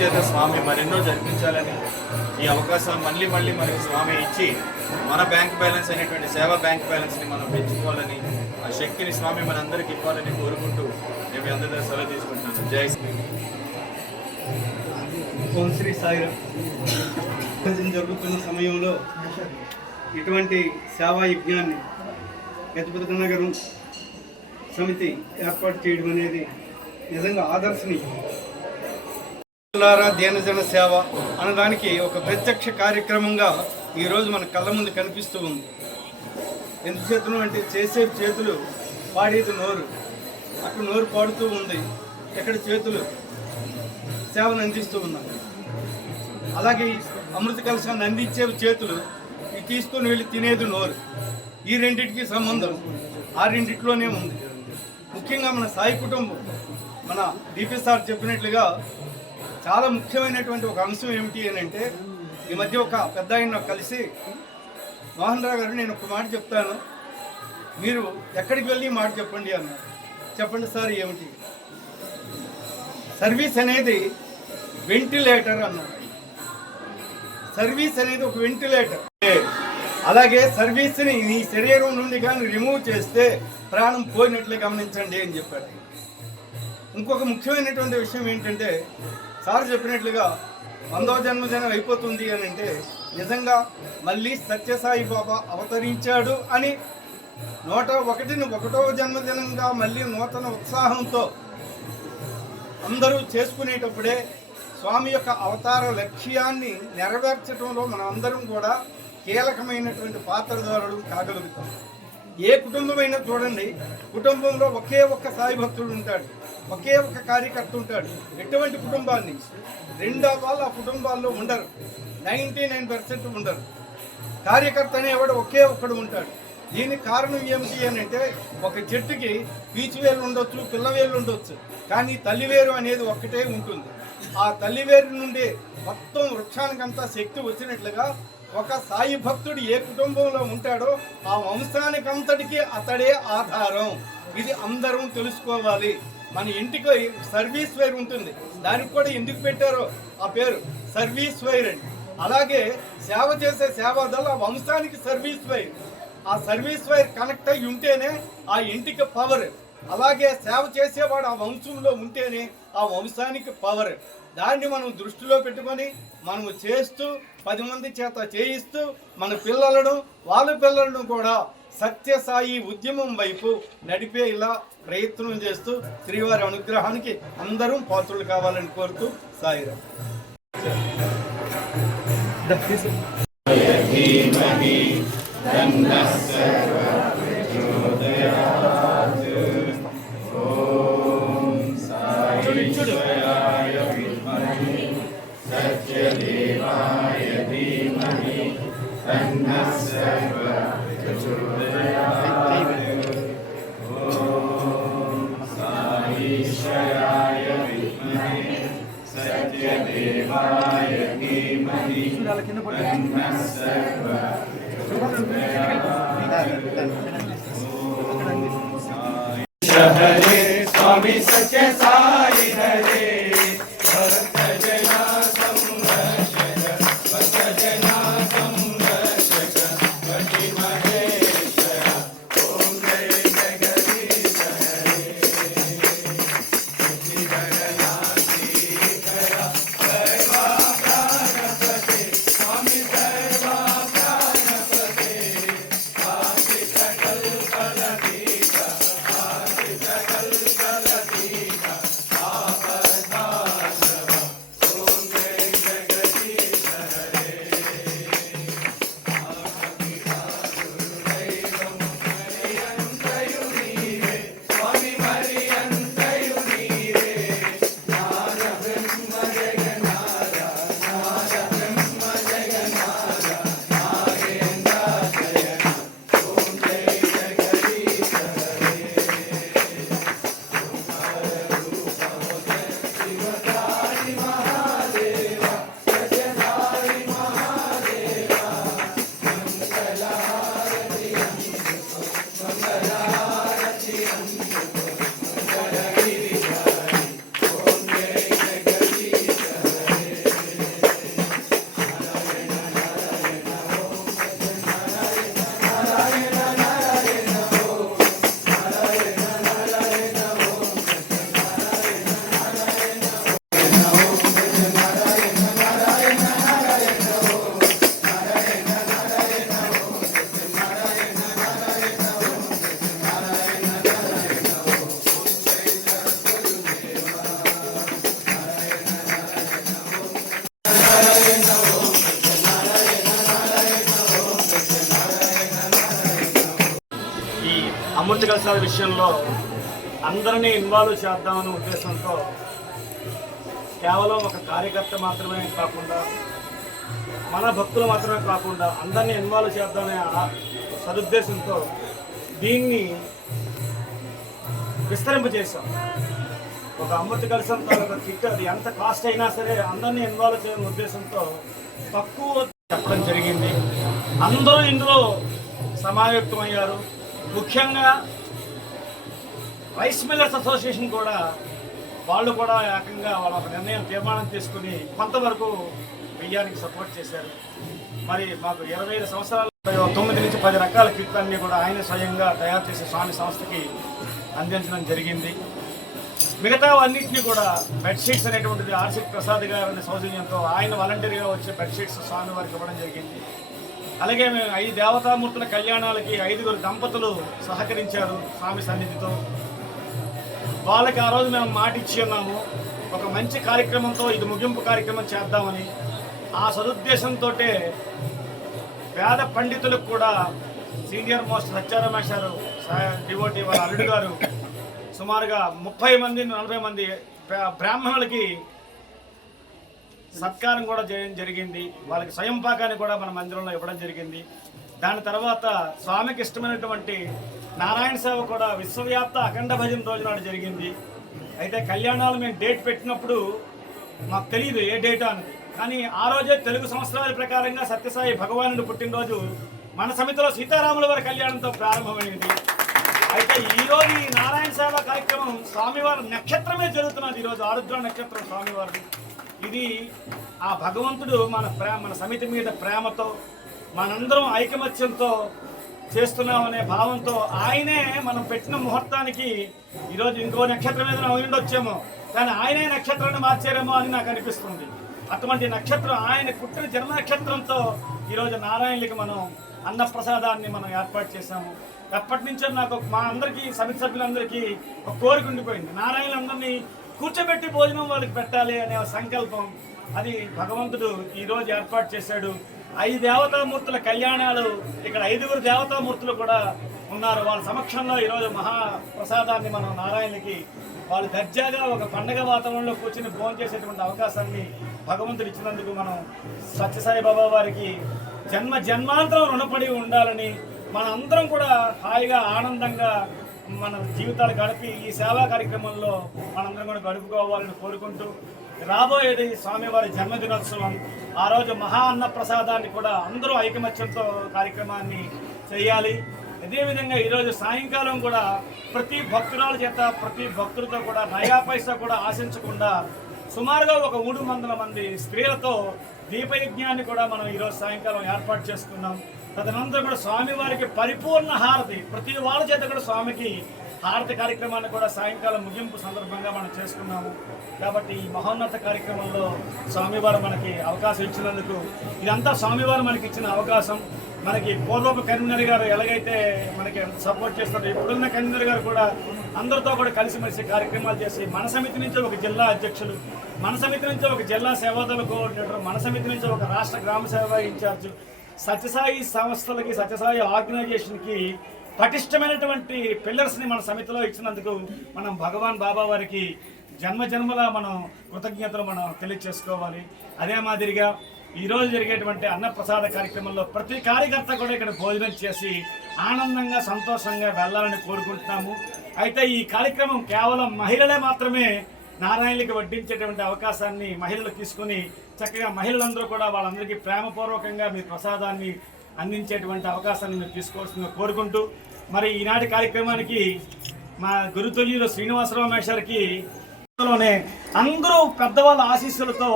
చేత స్వామి మరెన్నో జరిపించాలని ఈ అవకాశం మళ్ళీ మళ్ళీ మనకి స్వామి ఇచ్చి మన బ్యాంక్ బ్యాలెన్స్ అనేటువంటి సేవా బ్యాంక్ బ్యాలెన్స్ని మనం పెంచుకోవాలని ఆ శక్తిని స్వామి మనందరికీ ఇవ్వాలని కోరుకుంటూ మేము అందరి సెలవు తీసుకుంటున్నాను. జై శ్రీ. ఓం శ్రీ జరుగుతున్న సమయంలో ఇటువంటి సేవా యజ్ఞాన్ని గజపతి నగరం సమితి ఏర్పాటు చేయడం అనేది నిజంగా ఆదర్శనీయం. దీనజన సేవ అనడానికి ఒక ప్రత్యక్ష కార్యక్రమంగా ఈరోజు మన కళ్ళ ముందు కనిపిస్తూ ఉంది. ఎందుచేతను అంటే చేసే చేతులు పాడేది నోరు. అక్కడ నోరు పాడుతూ ఉంది. ఎక్కడ చేతులు? సేవను అందిస్తూ ఉన్నారు అలాగే అమృత కలశాన్ని అందించే చేతులు ఇది తీసుకొని వెళ్ళి తినేది నోరు. ఈ రెండింటికి సంబంధం. ఆ రెండింటిలోనే ఉంది. ముఖ్యంగా మన సాయి కుటుంబం. మన డిపిఎస్ఆర్ చెప్పినట్లుగా చాలా ముఖ్యమైనటువంటి ఒక అంశం ఏమిటి అని అంటే ఈ మధ్య ఒక పెద్ద ఆయన కలిసి మోహన్ రావు గారు నేను ఒక మాట చెప్తాను. మీరు ఎక్కడికి వెళ్ళి మాట చెప్పండి అన్నారు. చెప్పండి సార్ ఏమిటి? సర్వీస్ అనేది వెంటిలేటర్ అన్నారు. సర్వీస్ అనేది ఒక వెంటిలేటర్. అలాగే సర్వీస్ని నీ శరీరం నుండి కానీ రిమూవ్ చేస్తే ప్రాణం పోయినట్లే గమనించండి అని చెప్పారు. ఇంకొక ముఖ్యమైనటువంటి విషయం ఏంటంటే సార్ చెప్పినట్లుగా వందో జన్మదినం అయిపోతుంది అని అంటే నిజంగా మళ్ళీ సత్యసాయి బాబా అవతరించాడు అని నూట ఒకటిని ఒకటో జన్మదినంగా మళ్ళీ నూతన ఉత్సాహంతో అందరూ చేసుకునేటప్పుడే స్వామి యొక్క అవతార లక్ష్యాన్ని నెరవేర్చడంలో మనం అందరం కూడా కీలకమైనటువంటి పాత్రధారుడు కాగలుగుతాం. ఏ కుటుంబమైనా చూడండి కుటుంబంలో ఒకే ఒక్క సాయి భక్తుడు ఉంటాడు ఒకే ఒక్క కార్యకర్త ఉంటాడు ఎటువంటి కుటుంబాన్ని? రెండో వాళ్ళు ఆ కుటుంబాల్లో ఉండరు నైంటీ నైన్ పర్సెంట్ ఉండరు. కార్యకర్త అనేవాడు ఒకే ఒక్కడు ఉంటాడు. దీనికి కారణం ఏమిటి అని అంటే ఒక చెట్టుకి పీచువేలు ఉండొచ్చు పిల్లవేలు ఉండొచ్చు కానీ తల్లివేరు అనేది ఒక్కటే ఉంటుంది. ఆ తల్లివేరు నుండి మొత్తం వృక్షానికంతా శక్తి వచ్చినట్లుగా ఒక సాయి భక్తుడు ఏ కుటుంబంలో ఉంటాడో ఆ వంశానికంతటికీ అతడే ఆధారం. ఇది అందరం తెలుసుకోవాలి. మన ఇంటికి సర్వీస్ వైర్ ఉంటుంది. దానికి కూడా ఎందుకు పెట్టారో ఆ పేరు సర్వీస్ వైర్ అండి అలాగే సేవ చేసే సేవాదల్ ఆ వంశానికి సర్వీస్ వైర్ ఆ సర్వీస్ వైర్ కనెక్ట్ అయి ఉంటేనే ఆ ఇంటికి పవర్. అలాగే సేవ చేసేవాడు ఆ వంశంలో ఉంటేనే ఆ వంశానికి పవర్ దాన్ని మనం దృష్టిలో పెట్టుకొని మనము చేస్తూ పది మంది చేత చేయిస్తూ మన పిల్లలను వాళ్ళ పిల్లలను కూడా సత్యసాయి ఉద్యమం వైపు నడిపే ఇలా ప్రయత్నం చేస్తూ శ్రీవారి అనుగ్రహానికి అందరం పాత్రలు కావాలని కోరుతూ సాయిరా. కింద పడి అందరినీ ఇన్వాల్వ్ చేద్దామనే ఉద్దేశంతో కేవలం ఒక కార్యకర్త మాత్రమే కాకుండా మన భక్తులు మాత్రమే కాకుండా అందరినీ ఇన్వాల్వ్ చేద్దామనే సదుద్దేశంతో దీన్ని విస్తరింపజేశాం. ఒక అమృత కలిసం తాలూకా కిట్ అది ఎంత కాస్ట్ అయినా సరే అందరినీ ఇన్వాల్వ్ చేయని ఉద్దేశంతో తక్కువ చెప్పడం జరిగింది. అందరూ ఇందులో సమాయుక్తమయ్యారు ముఖ్యంగా రైస్ మిల్లర్స్ అసోసియేషన్ కూడా వాళ్ళు కూడా ఏకంగా వాళ్ళ ఒక నిర్ణయం తీర్మానం తీసుకుని కొంతవరకు బియ్యానికి సపోర్ట్ చేశారు. మరి మాకు ఇరవై ఐదు సంవత్సరాలు తొమ్మిది నుంచి పది రకాల కిట్లన్నీ కూడా ఆయన స్వయంగా తయారు చేసే స్వామి సంస్థకి అందించడం జరిగింది. మిగతా అన్నింటినీ కూడా బెడ్షీట్స్ అనేటువంటిది ఆర్సిక్ ప్రసాద్ గారి సౌజన్యంతో ఆయన వాలంటీర్గా వచ్చే బెడ్షీట్స్ స్వామి వారికి ఇవ్వడం జరిగింది. అలాగే మేము ఐదు దేవతామూర్తుల కళ్యాణాలకి ఐదుగురు దంపతులు సహకరించారు స్వామి సన్నిధితో. వాళ్ళకి ఆ రోజు మేము మాట ఇచ్చి ఉన్నాము ఒక మంచి కార్యక్రమంతో ఇది ముగింపు కార్యక్రమం చేద్దామని. ఆ సదుద్దేశంతో పేద పండితులకు కూడా సీనియర్ మోస్ట్ సత్యారమేష్ గారు డివోటి వాళ్ళ అల్లుడు గారు సుమారుగా ముప్పై మంది నలభై మంది బ్రాహ్మణులకి సత్కారం కూడా చేయడం జరిగింది. వాళ్ళకి స్వయం పాకాన్ని కూడా మన మందిరంలో ఇవ్వడం జరిగింది. దాని తర్వాత స్వామికి ఇష్టమైనటువంటి నారాయణ సేవ కూడా విశ్వవ్యాప్త అఖండ భజన రోజు నాడు జరిగింది. అయితే కళ్యాణాలు మేము డేట్ పెట్టినప్పుడు మాకు తెలియదు ఏ డేట్ అని కానీ ఆ రోజే తెలుగు సంవత్సరాల ప్రకారంగా సత్యసాయి భగవానుడు పుట్టినరోజు మన సమితిలో సీతారాముల వారి కళ్యాణంతో ప్రారంభమైంది. అయితే ఈ రోజు ఈ నారాయణ సేవ కార్యక్రమం స్వామివారి నక్షత్రమే జరుగుతున్నది. ఈరోజు ఆరుద్ర నక్షత్రం స్వామివారిది. ఇది ఆ భగవంతుడు మన ప్రేమ మన సమితి మీద ప్రేమతో మనందరం ఐకమత్యంతో చేస్తున్నామనే భావంతో ఆయనే మనం పెట్టిన ముహూర్తానికి ఈరోజు ఇంకో నక్షత్రం మీద ఉండొచ్చేమో కానీ ఆయనే నక్షత్రాన్ని మార్చారేమో అని నాకు అనిపిస్తుంది. అటువంటి నక్షత్రం ఆయన పుట్టిన జన్మ నక్షత్రంతో ఈరోజు నారాయణులకి మనం అన్నప్రసాదాన్ని మనం ఏర్పాటు చేశాము. ఎప్పటి నుంచో నాకు మా అందరికీ సమితి సభ్యులందరికీ ఒక కోరిక ఉండిపోయింది. నారాయణులందరినీ కూర్చోబెట్టి భోజనం వాళ్ళకి పెట్టాలి అనే సంకల్పం అది భగవంతుడు ఈరోజు ఏర్పాటు చేశాడు. ఐదు దేవతామూర్తుల కళ్యాణాలు ఇక్కడ ఐదుగురు దేవతామూర్తులు కూడా ఉన్నారు. వాళ్ళ సమక్షంలో ఈరోజు మహా ప్రసాదాన్ని మనం నారాయణకి వాళ్ళు దర్జాగా ఒక పండగ వాతావరణంలో కూర్చొని భోజనం చేసేటువంటి అవకాశాన్ని భగవంతుడు ఇచ్చినందుకు మనం సత్యసాయి బాబా వారికి జన్మ జన్మాంతరం రుణపడి ఉండాలని మన అందరం కూడా హాయిగా ఆనందంగా మన జీవితాలు గడిపి ఈ సేవా కార్యక్రమంలో మనందరం కూడా గడుపుకోవాలని కోరుకుంటూ రాబోయేది స్వామివారి జన్మదినోత్సవం. ఆ రోజు మహా అన్న ప్రసాదాన్ని కూడా అందరూ ఐకమత్యంతో కార్యక్రమాన్ని చేయాలి. అదేవిధంగా ఈరోజు సాయంకాలం కూడా ప్రతి భక్తురాల చేత ప్రతి భక్తులతో కూడా నయా పైసా కూడా ఆశించకుండా సుమారుగా ఒక మూడు వందల మంది స్త్రీలతో దీపయజ్ఞాన్ని కూడా మనం ఈరోజు సాయంకాలం ఏర్పాటు చేసుకున్నాం. తదనంతరం కూడా స్వామివారికి పరిపూర్ణ హారతి ప్రతి వాళ్ళ చేత కూడా స్వామికి హారతి కార్యక్రమాన్ని కూడా సాయంకాలం ముగింపు సందర్భంగా మనం చేసుకున్నాము. కాబట్టి ఈ మహోన్నత కార్యక్రమంలో స్వామివారు మనకి అవకాశం ఇచ్చినందుకు ఇదంతా స్వామివారు మనకి ఇచ్చిన అవకాశం. మనకి పూర్వపు కన్వీనర్ గారు ఎలాగైతే మనకి సపోర్ట్ చేస్తారో ఇప్పుడున్న కన్వీనర్ గారు కూడా అందరితో కూడా కలిసిమెలిసి కార్యక్రమాలు చేసి మన సమితి నుంచి ఒక జిల్లా అధ్యక్షులు మన సమితి నుంచి ఒక జిల్లా సేవాదళ కోఆర్డినేటర్ మన సమితి నుంచి ఒక రాష్ట్ర గ్రామ సేవ ఇన్ఛార్జ్ సత్యసాయి సంస్థలకి సత్యసాయి ఆర్గనైజేషన్కి పటిష్టమైనటువంటి పిల్లర్స్ని మన సమితిలో ఇచ్చినందుకు మనం భగవాన్ బాబా వారికి జన్మ జన్మల మనం కృతజ్ఞతలు మనం తెలియచేసుకోవాలి. అదే మాదిరిగా ఈరోజు జరిగేటువంటి అన్నప్రసాద కార్యక్రమంలో ప్రతి కార్యకర్త కూడా ఇక్కడ భోజనం చేసి ఆనందంగా సంతోషంగా వెళ్ళాలని కోరుకుంటున్నాము. అయితే ఈ కార్యక్రమం కేవలం మహిళలే మాత్రమే నారాయణకి వడ్డించేటువంటి అవకాశాన్ని మహిళలు తీసుకుని చక్కగా మహిళలందరూ కూడా వాళ్ళందరికీ ప్రేమపూర్వకంగా మీ ప్రసాదాన్ని అందించేటువంటి అవకాశాన్ని మీరు తీసుకోవాల్సిందిగా కోరుకుంటూ మరి ఈనాటి కార్యక్రమానికి మా గురుతుల్యులు శ్రీనివాసరావు మేషర్కి లోనే అందరూ పెద్దవాళ్ళ ఆశీస్సులతో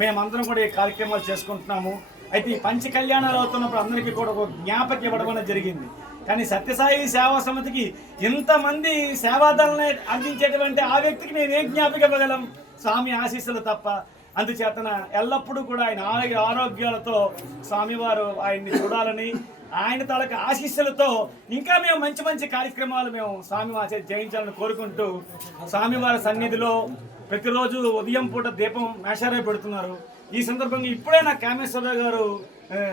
మేమందరం కూడా ఈ కార్యక్రమాలు చేసుకుంటున్నాము. అయితే ఈ పంచ కళ్యాణాలు అవుతున్నప్పుడు అందరికీ కూడా ఒక జ్ఞాపక ఇవ్వడం జరిగింది. కానీ సత్యసాయి సేవా సమితికి ఇంతమంది సేవాదాలను అందించేటువంటి ఆ వ్యక్తికి నేను ఏం జ్ఞాపక ఇవ్వగలం? స్వామి ఆశీస్సులు తప్ప అందుచేతన ఎల్లప్పుడూ కూడా ఆయన ఆరోగ్య ఆరోగ్యాలతో స్వామివారు ఆయన్ని చూడాలని ఆయన తాలూకా ఆశీస్సులతో ఇంకా మేము మంచి మంచి కార్యక్రమాలు మేము స్వామి మా జయించాలని కోరుకుంటూ స్వామివారి సన్నిధిలో ప్రతిరోజు ఉదయం పూట దీపం మేషారే పెడుతున్నారు. ఈ సందర్భంగా ఇప్పుడే నా కామేశ్వరరావు గారు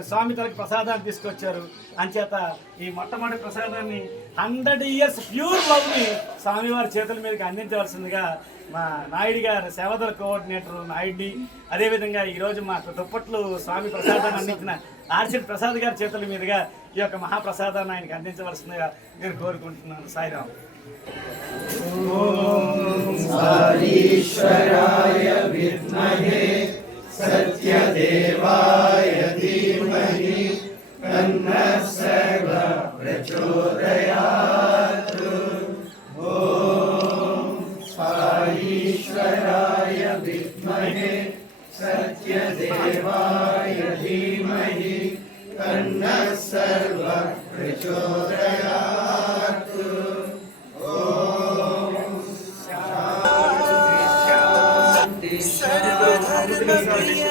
స్వామి తలకి ప్రసాదాన్ని తీసుకొచ్చారు. అంచేత ఈ మొట్టమొదటి ప్రసాదాన్ని హండ్రెడ్ ఇయర్స్ ప్యూర్ లవ్ని స్వామివారి చేతుల మీదకి అందించవలసిందిగా మా నాయుడు గారు సేవదల కోఆర్డినేటర్ నాయుడిని. అదేవిధంగా ఈరోజు మా దుప్పట్లు స్వామి ప్రసాదాన్ని అందించిన ఆర్సిడ్ ప్రసాద్ గారి చేతుల మీదుగా ఈ యొక్క మహాప్రసాదాన్ని ఆయనకు అందించవలసిందిగా నేను కోరుకుంటున్నాను. సాయిరామ్. देवाय धीमहि सर्व सर्वप्रचोदयात् ॐ सर्वधर्मप्रिय